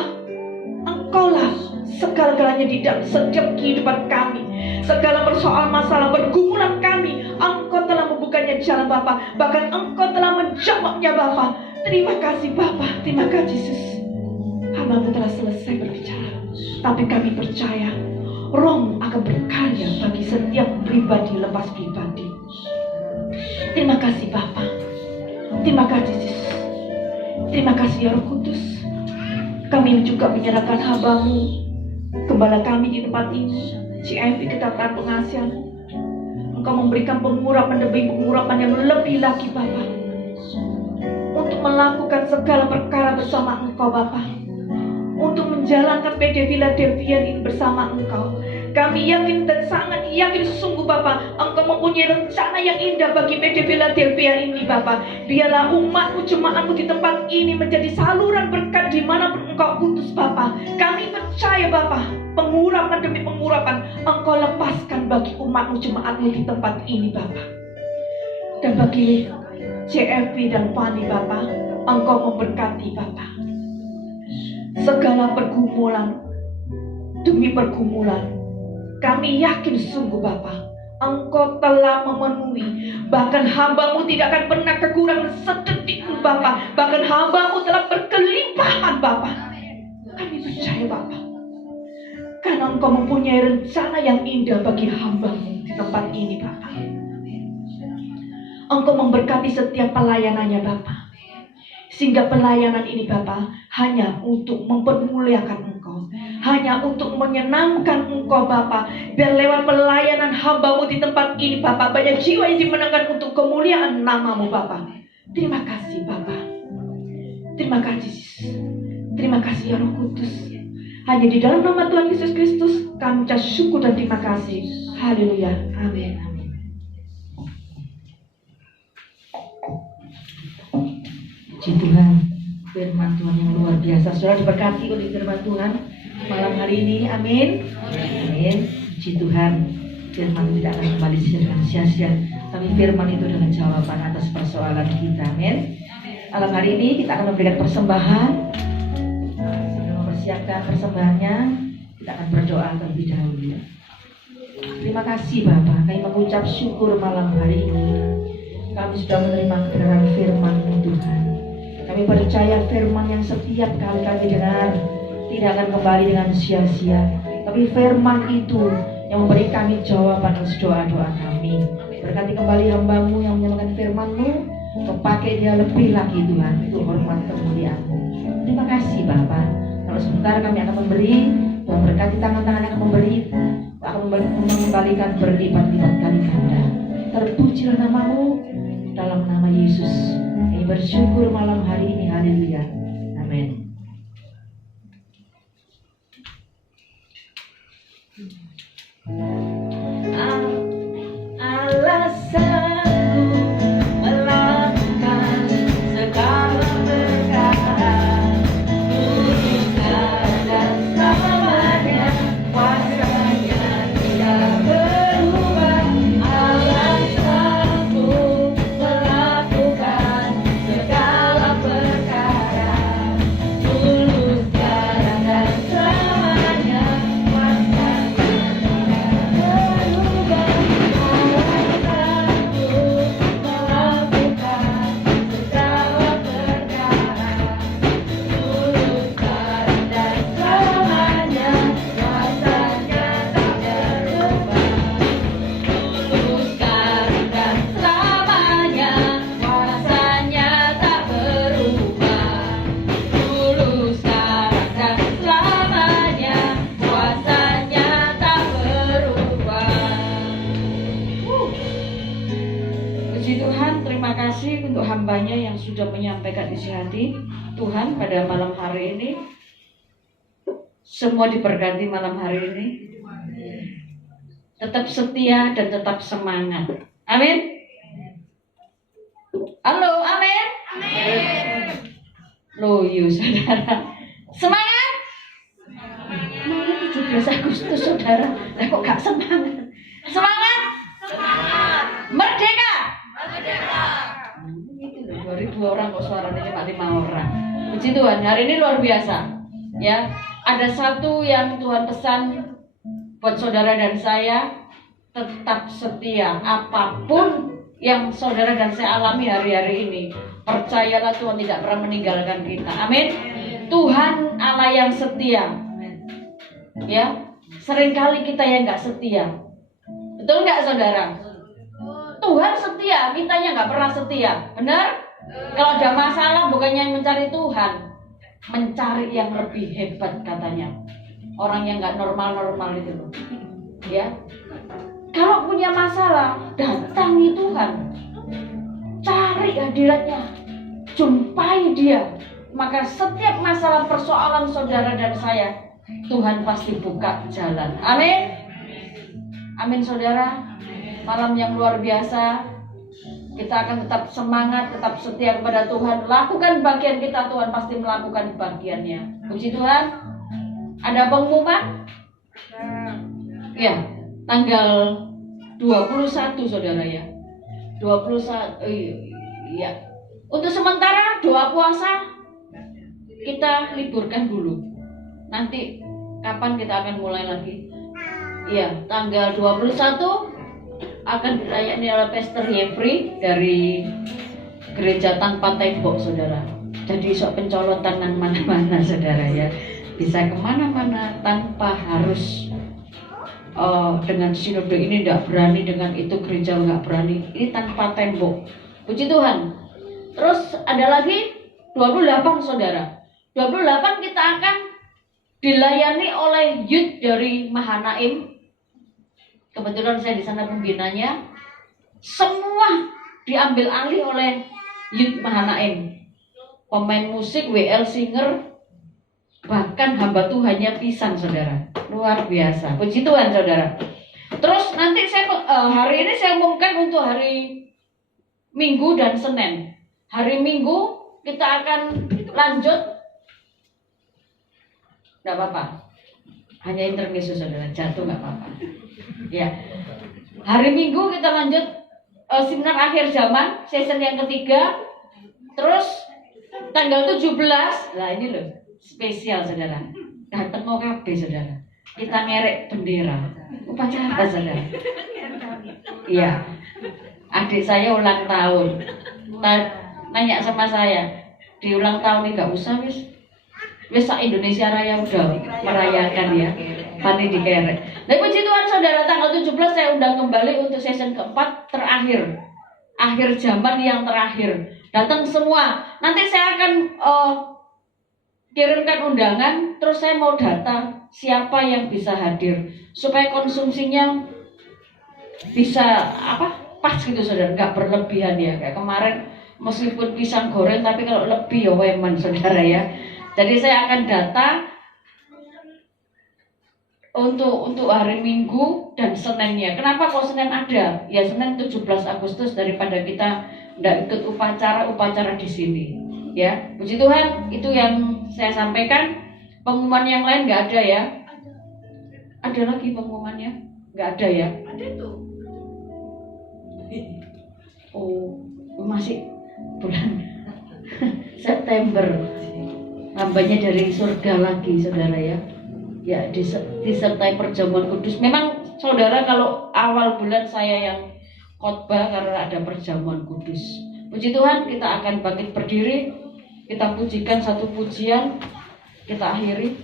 Engkaulah segala-galanya di dalam setiap kehidupan kami. Segala persoalan masalah pergumulan kami, Engkau telah membukanya jalan Bapa. Bahkan Engkau telah menjawabnya Bapa. Terima kasih Bapa. Terima kasih Yesus. Hamba-Mu telah selesai berbicara, tapi kami percaya Roh akan berkarya bagi setiap pribadi lepas pribadi. Terima kasih Bapa. Terima kasih Yesus. Terima kasih ya Roh Kudus. Kami juga menyerahkan hamba-Mu, gembala kami di tempat ini, CMP Ketataran Pengasihan. Engkau memberikan pengurapan demi pengurapan yang lebih lagi Bapa, untuk melakukan segala perkara bersama Engkau Bapa, untuk menjalankan PD Philadelphia ini bersama Engkau. Kami yakin dan sangat yakin sungguh Bapa, Engkau mempunyai rencana yang indah bagi PD Philadelphia ini Bapa. Biarlah umat-Mu, jemaat-Mu di tempat ini menjadi saluran berkat di mana umatmu, jemaatmu di tempat ini Bapa. Dan bagi CFP dan Fani Bapa, Engkau memberkati Bapa. Segala pergumulan demi pergumulan, kami yakin sungguh Bapa, Engkau telah memenuhi. Bahkan hamba-Mu tidak akan pernah kekurangan sedetik pun Bapa. Bahkan hamba-Mu telah berkelimpahan Bapa. Kami percaya Bapa, karena Engkau mempunyai rencana yang indah bagi hamba-Mu di tempat ini Bapa. Engkau memberkati setiap pelayanannya Bapa, sehingga pelayanan ini Bapa hanya untuk mempermuliakan Engkau, hanya untuk menyenangkan Engkau Bapa. Biar lewat pelayanan hamba-Mu di tempat ini Bapa, banyak jiwa yang dimenangkan untuk kemuliaan nama-Mu Bapa. Terima kasih Bapa. Terima kasih Yesus. Terima kasih ya Roh Kudus. Hanya di dalam nama Tuhan Yesus Kristus kami ucap syukur dan terima kasih. Haleluya. Amin. Puji Tuhan, firman Tuhan yang luar biasa. Saudara diberkati oleh firman Tuhan malam hari ini. Amin. Amin. Puji Tuhan, firman tidak akan kembali dengan sia-sia, tapi firman itu adalah jawaban atas persoalan kita. Amin. Malam hari ini kita akan memberikan persembahan. Sebelum mempersiapkan persembahannya, kita akan berdoa terlebih dahulu. Terima kasih Bapak, kami mengucap syukur malam hari ini. Kami sudah menerima kebenaran firman-Mu Tuhan. Kami percaya firman yang setiap kali kami dengar tidak akan kembali dengan sia-sia, tapi firman itu yang memberi kami jawaban atas doa-doa kami. Berkati kembali hamba-Mu yang menyampaikan firman-Mu, pakai dia lebih lagi Tuhan, untuk hormat kemuliaan-Mu. Terima kasih Bapak. Kalau sebentar kami akan memberi, Tuhan berkati tangan-tangan yang akan memberi, akan mengembalikan berlipat-lipat kali ganda. Terpujilah nama-Mu dalam nama Yesus. Kami bersyukur malam hari ini. Haleluya. Amin. Alasanku melakukan segala perkara, tulus dan selamanya, kuasanya tidak berubah. Alasanku melakukan segala perkara, tulus dan selamanya, kuasanya tidak berubah. Puji Tuhan, terima kasih untuk hambanya yang sudah menyampaikan isi hati Tuhan pada malam hari ini. Semua diberkati malam hari ini. Tetap setia dan tetap semangat. Amin. Halo, amin. Amin. Loyo saudara. Semangat. Mau 17 Agustus saudara. Lah kok gak semangat? Semangat. Semangat. Merdeka. 2000 orang kok suaranya cuma 5 orang. Puji Tuhan, hari ini luar biasa. Ya, ada satu yang Tuhan pesan buat saudara dan saya, tetap setia apapun yang saudara dan saya alami hari-hari ini. Percayalah Tuhan tidak pernah meninggalkan kita. Amin. Tuhan Allah yang setia. Ya, seringkali kita yang nggak setia. Betul nggak saudara? Tuhan setia, kitanya nggak pernah setia. Benar? Kalau ada masalah bukannya mencari Tuhan, mencari yang lebih hebat katanya. Orang yang nggak normal-normal itu loh. Ya. Kalau punya masalah, datangi Tuhan. Cari hadiratnya. Jumpai dia. Maka setiap masalah persoalan saudara dan saya, Tuhan pasti buka jalan. Amin. Amin saudara. Malam yang luar biasa. Kita akan tetap semangat, tetap setia kepada Tuhan. Lakukan bagian kita, Tuhan pasti melakukan bagiannya. Puji Tuhan. Ada pengumuman? Ya, tanggal 21 saudara ya. 21 iya. Untuk sementara doa puasa kita liburkan dulu. Nanti kapan kita akan mulai lagi? Iya, tanggal 21 akan dilayani oleh Pastor Yefri dari Gereja Tanpa Tembok, saudara. Jadi sok pencolotan nang mana-mana, saudara ya. Bisa kemana-mana tanpa harus dengan sinode ini tidak berani, dengan itu gereja nggak berani. Ini tanpa tembok. Puji Tuhan. Terus ada lagi 28, saudara. 28 kita akan dilayani oleh youth dari Mahanaim. Kebetulan saya di sana pembinanya. Semua diambil alih oleh youth Mahanaim. Pemain musik, WL singer, bahkan hamba Tuhannya pisan, saudara. Luar biasa. Puji Tuhan, saudara. Terus nanti saya hari ini saya umumkan untuk hari Minggu dan Senin. Hari Minggu kita akan lanjut. Nggak apa-apa. Hanya intermezzo, saudara. Jatuh nggak apa-apa. Ya. Hari Minggu kita lanjut seminar akhir zaman, season yang ketiga. Terus tanggal 17, nah ini loh, spesial, saudara. Datang mau KB, saudara. Kita ngerek bendera. Upacara, saudara. Iya. Adik saya ulang tahun. Nanya sama saya, di ulang tahun ini gak usah wis Indonesia Raya udah merayakan ya. Pani dikerek. Nah, puji Tuhan, saudara, tanggal 17 saya undang kembali untuk season keempat terakhir. Akhir zaman yang terakhir. Datang semua. Nanti saya akan kirimkan undangan, terus saya mau data siapa yang bisa hadir supaya konsumsinya bisa pas gitu, saudara, nggak berlebihan ya. Kayak kemarin meskipun pisang goreng tapi kalau lebih ya weman, saudara ya. Jadi saya akan data untuk hari Minggu dan Seninnya. Kenapa kok Senin ada? Ya Senin 17 Agustus daripada kita tidak ikut upacara di sini. Ya, puji Tuhan, itu yang saya sampaikan. Pengumuman yang lain nggak ada ya? Ada lagi pengumumannya? Nggak ada ya? Ada tuh. Oh, masih bulan September. Hambanya dari surga lagi, saudara ya. Ya, disertai perjamuan kudus. Memang saudara, kalau awal bulan saya yang khotbah karena ada perjamuan kudus. Puji Tuhan, kita akan bangkit berdiri. Kita pujikan satu pujian. Kita akhiri.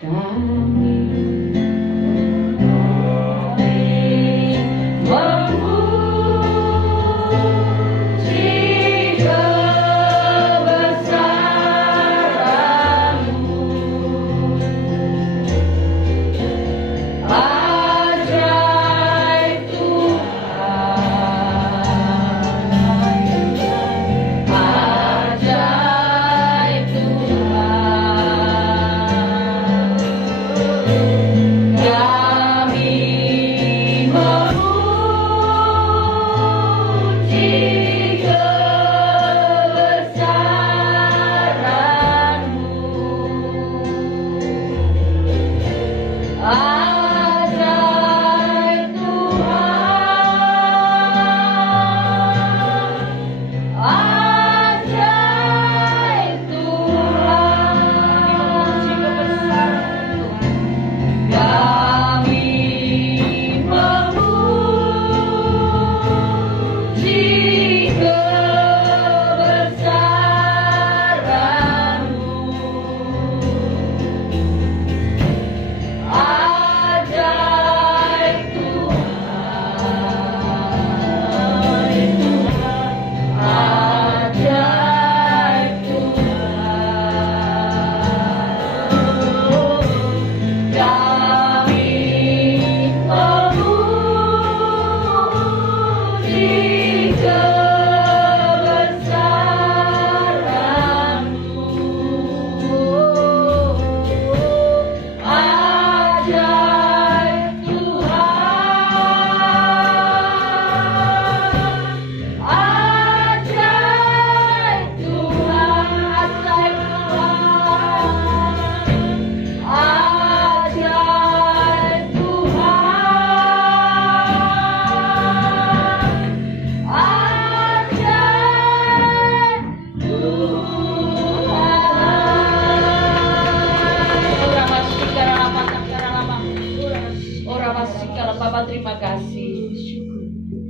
Kami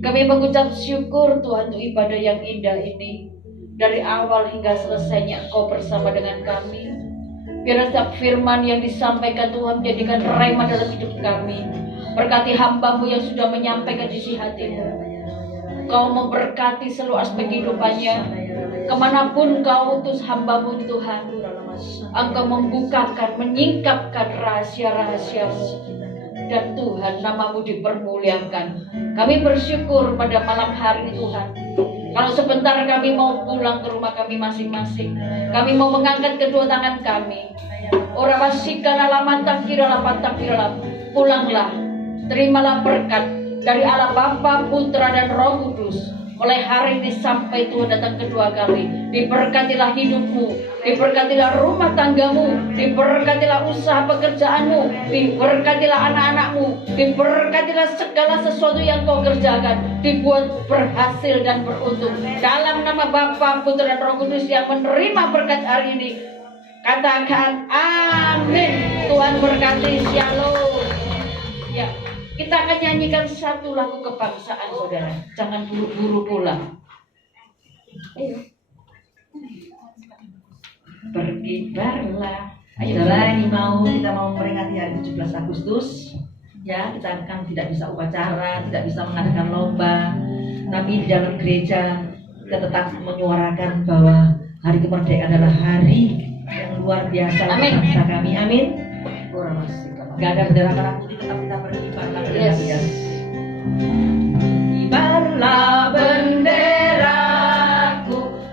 Kami mengucap syukur Tuhan untuk ibadah yang indah ini. Dari awal hingga selesainya Engkau bersama dengan kami. Biar setiap firman yang disampaikan Tuhan menjadikan rema dalam hidup kami. Berkati hamba-Mu yang sudah menyampaikan isi hati-Mu. Kau memberkati seluruh aspek kehidupannya. Kemanapun Kau utus hamba-Mu Tuhan, Engkau membukakan, menyingkapkan rahasia-rahasia-Mu. Dan Tuhan, nama-Mu dipermuliakan. Kami bersyukur pada malam hari ini Tuhan. Kalau sebentar kami mau pulang ke rumah kami masing-masing, kami mau mengangkat kedua tangan kami. Ora wasikana lamanta kirala patakirala. Pulanglah, terimalah berkat dari Allah Bapa, Putra dan Roh Kudus. Mulai hari ini sampai Tuhan datang kedua kali, diberkatilah hidupmu, diberkatilah rumah tanggamu, diberkatilah usaha pekerjaanmu, diberkatilah anak-anakmu, diberkatilah segala sesuatu yang kau kerjakan, dibuat berhasil dan beruntung. Dalam nama Bapa, Putra dan Roh Kudus yang menerima berkat hari ini, katakan amin. Tuhan berkati, shalom. Ya. Kita akan nyanyikan satu lagu kebangsaan, saudara. Jangan buru-buru pulang. Ayo. Berkibarlah. Ayo, saudara, ini kita mau memperingati hari 17 Agustus. Ya, kita akan tidak bisa upacara, tidak bisa mengadakan lomba, tapi di dalam gereja kita tetap menyuarakan bahwa hari kemerdekaan adalah hari yang luar biasa untuk bangsa kami. Amin. Gak ada bendera merah putih, tetap kita berkibarlah. Yes. Kibarlah benderaku,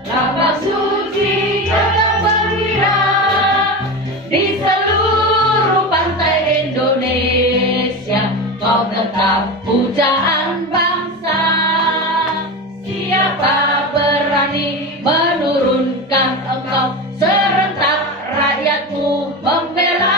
lambang suci tetap berkibar di seluruh pantai Indonesia. Kau tetap pujaan bangsa. Siapa berani menurunkan engkau, serentak rakyatmu membela.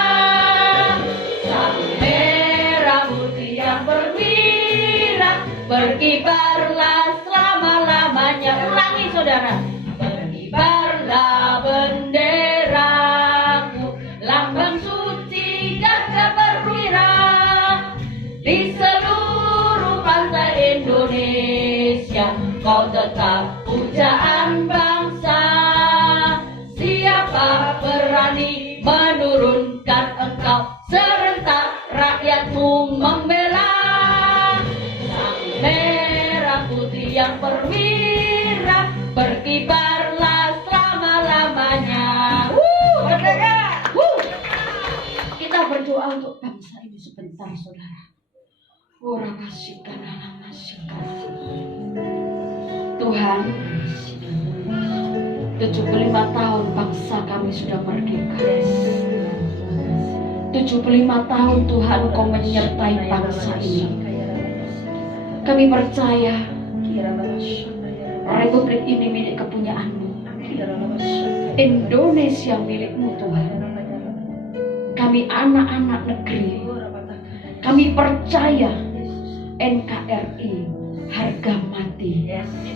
Berkibarlah selama-lamanya. Ulangi saudara. Berkibarlah benderaku, lambang suci gagah perwira di seluruh pantai Indonesia. Kau tetap pujaan bangsa. Siapa berani menurunkan engkau, serentak rakyatmu membela. Merah putih yang perwira, berkibarlah selama-lamanya. Merdeka! Kita berdoa untuk bangsa ini sebentar, saudara. Tuhan, 75 tahun bangsa kami sudah merdeka. 75 tahun Tuhan Kau menyertai bangsa ini. Kami percaya Republik ini milik kepunyaan-Mu. Indonesia milik-Mu Tuhan. Kami anak-anak negeri. Kami percaya NKRI harga mati.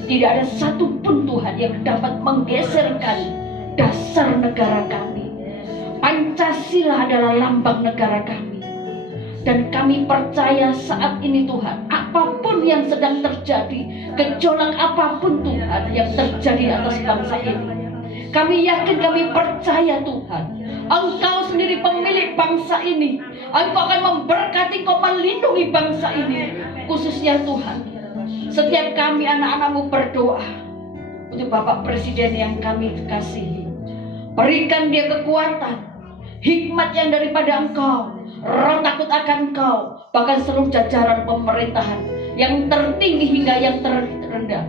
Tidak ada satupun Tuhan yang dapat menggeserkan dasar negara kami. Pancasila adalah lambang negara kami. Dan kami percaya saat ini Tuhan, apapun yang sedang terjadi, gejolak apapun Tuhan yang terjadi atas bangsa ini, kami yakin, kami percaya Tuhan, Engkau sendiri pemilik bangsa ini. Engkau akan memberkati, Engkau melindungi bangsa ini. Khususnya Tuhan, setiap kami anak-anak-Mu berdoa untuk Bapak Presiden yang kami kasihi. Berikan dia kekuatan, hikmat yang daripada Engkau, roh takut akan Engkau, bahkan seluruh jajaran pemerintahan yang tertinggi hingga yang terendah.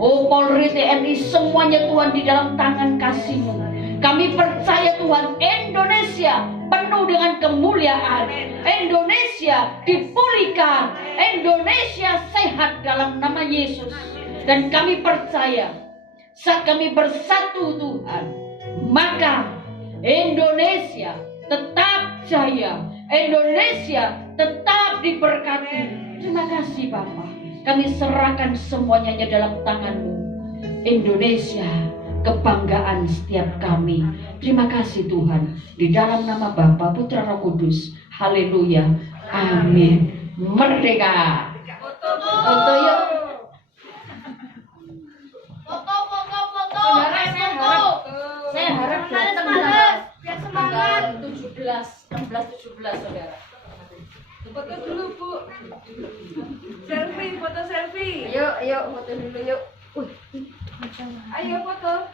Oh Polri, TNI, semuanya Tuhan di dalam tangan kasih-Mu. Kami percaya Tuhan, Indonesia penuh dengan kemuliaan. Indonesia dipulihkan, Indonesia sehat dalam nama Yesus. Dan kami percaya saat kami bersatu Tuhan, maka Indonesia tetap jaya, Indonesia tetap diberkati. Terima kasih Bapa. Kami serahkan semuanya dalam tangan-Mu. Indonesia, kebanggaan setiap kami. Terima kasih Tuhan. Di dalam nama Bapa, Putra, Roh Kudus. Haleluya. Amin. Merdeka. Foto yuk. Saya harap datang Biar tanggal 17, 16, 17 saudara. Foto dulu Bu. Selfie, foto selfie. Yuk, foto dulu yuk. Ayo foto.